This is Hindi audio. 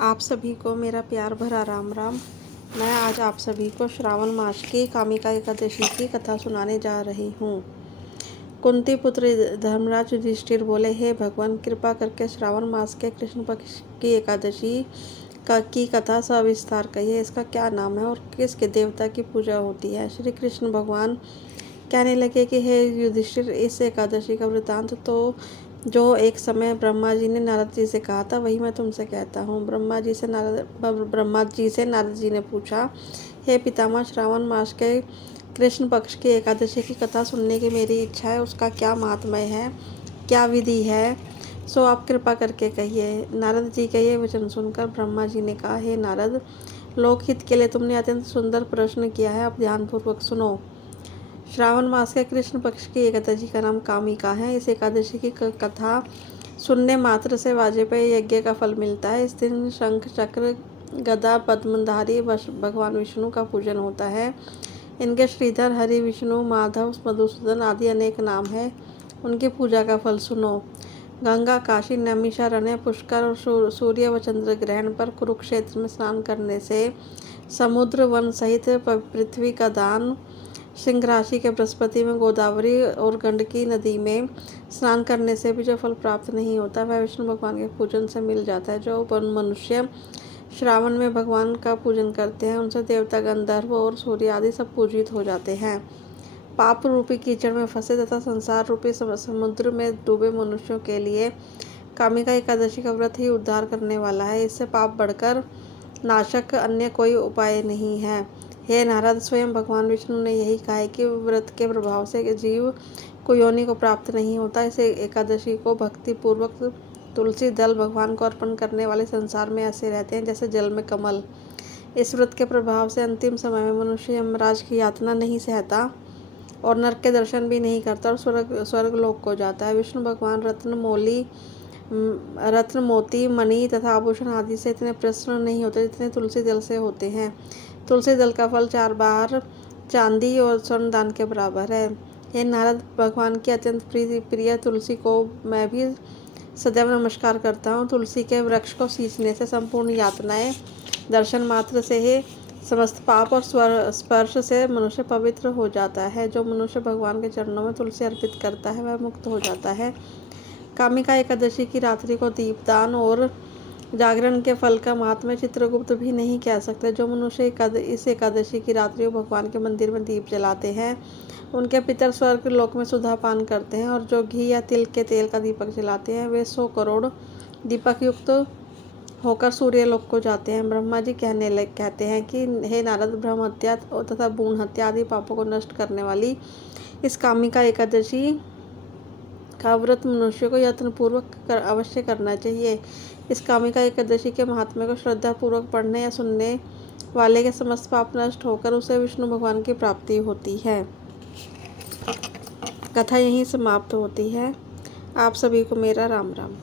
आप सभी को मेरा प्यार भरा राम राम। मैं आज आप सभी को श्रावण मास की कामिका एकादशी की कथा सुनाने जा रही हूँ। कुंती पुत्र धर्मराज युधिष्ठिर बोले, हे भगवान, कृपा करके श्रावण मास के कृष्ण पक्ष की एकादशी की कथा सविस्तार कहिए। इसका क्या नाम है और किसके देवता की पूजा होती है। श्री कृष्ण भगवान कहने लगे कि हे युधिष्ठिर, इस एकादशी का वृतांत तो जो एक समय ब्रह्मा जी ने नारद जी से कहा था, वही मैं तुमसे कहता हूँ। ब्रह्मा जी से नारद जी ने पूछा, हे पितामह, श्रावण मास के कृष्ण पक्ष की एकादशी की कथा सुनने की मेरी इच्छा है। उसका क्या महात्म्य है, क्या विधि है, सो आप कृपा करके कहिए। नारद जी के ये वचन सुनकर ब्रह्मा जी ने कहा, हे नारद, लोकहित के लिए तुमने अत्यंत सुंदर प्रश्न किया है। अब ध्यानपूर्वक सुनो। श्रावण मास के कृष्ण पक्ष की एकादशी का नाम कामिका है। इस एकादशी की कथा सुनने मात्र से वाजपेयी यज्ञ का फल मिलता है। इस दिन शंख, चक्र, गदा, पद्मधारी भगवान विष्णु का पूजन होता है। इनके श्रीधर, हरि, विष्णु, माधव, मधुसूदन आदि अनेक नाम हैं। उनकी पूजा का फल सुनो। गंगा, काशी, नैमिषारण्य, पुष्कर और सूर्य व चंद्र ग्रहण पर कुरुक्षेत्र में स्नान करने से, समुद्र, वन सहित पृथ्वी का दान, सिंह राशि के बृहस्पति में, गोदावरी और गंडकी नदी में स्नान करने से भी जो फल प्राप्त नहीं होता, वह विष्णु भगवान के पूजन से मिल जाता है। जो मनुष्य श्रावण में भगवान का पूजन करते हैं, उनसे देवता, गंधर्व और सूर्य आदि सब पूजित हो जाते हैं। पाप रूपी कीचड़ में फंसे तथा संसार रूपी समुद्र में डूबे मनुष्यों के लिए कामिका एकादशी का व्रत ही उद्धार करने वाला है। इससे पाप बढ़कर नाशक अन्य कोई उपाय नहीं है। हे नारद, स्वयं भगवान विष्णु ने यही कहा है कि व्रत के प्रभाव से जीव को योनि को प्राप्त नहीं होता। इस एकादशी को भक्ति पूर्वक तुलसी दल भगवान को अर्पण करने वाले संसार में ऐसे रहते हैं जैसे जल में कमल। इस व्रत के प्रभाव से अंतिम समय में मनुष्य यमराज की यातना नहीं सहता और नरक के दर्शन भी नहीं करता और स्वर्ग लोक को जाता है। विष्णु भगवान रत्न, मोती, मणि तथा आभूषण आदि से इतने प्रसन्न नहीं होते जितने तुलसी दल से होते हैं। तुलसी दल का फल 4 बार चांदी और स्वर्ण दान के बराबर है। हे नारद, भगवान की अत्यंत प्रिय तुलसी को मैं भी सदैव नमस्कार करता हूँ। तुलसी के वृक्ष को सींचने से संपूर्ण यातनाएं, दर्शन मात्र से ही समस्त पाप और स्पर्श से मनुष्य पवित्र हो जाता है। जो मनुष्य भगवान के चरणों में तुलसी अर्पित करता है, वह मुक्त हो जाता है। कामिका एकादशी की रात्रि को दीपदान और जागरण के फल का महात्म्य चित्रगुप्त भी नहीं कह सकते। जो मनुष्य इस एकादशी की रात्रि को भगवान के मंदिर में दीप जलाते हैं, उनके पितर स्वर्ग लोक में सुधा पान करते हैं। और जो घी या तिल के तेल का दीपक जलाते हैं, वे 100 करोड़ दीपक युक्त होकर सूर्य लोक को जाते हैं। ब्रह्मा जी कहते हैं कि हे नारद, ब्रह्म हत्या तथा भ्रूण हत्या आदि पापों को नष्ट करने वाली इस कामिका एकादशी का व्रत मनुष्य को यत्नपूर्वक अवश्य करना चाहिए। इस कामिका एकादशी के महात्म्य को श्रद्धापूर्वक पढ़ने या सुनने वाले के समस्त पाप नष्ट होकर उसे विष्णु भगवान की प्राप्ति होती है। कथा यहीं समाप्त होती है। आप सभी को मेरा राम राम।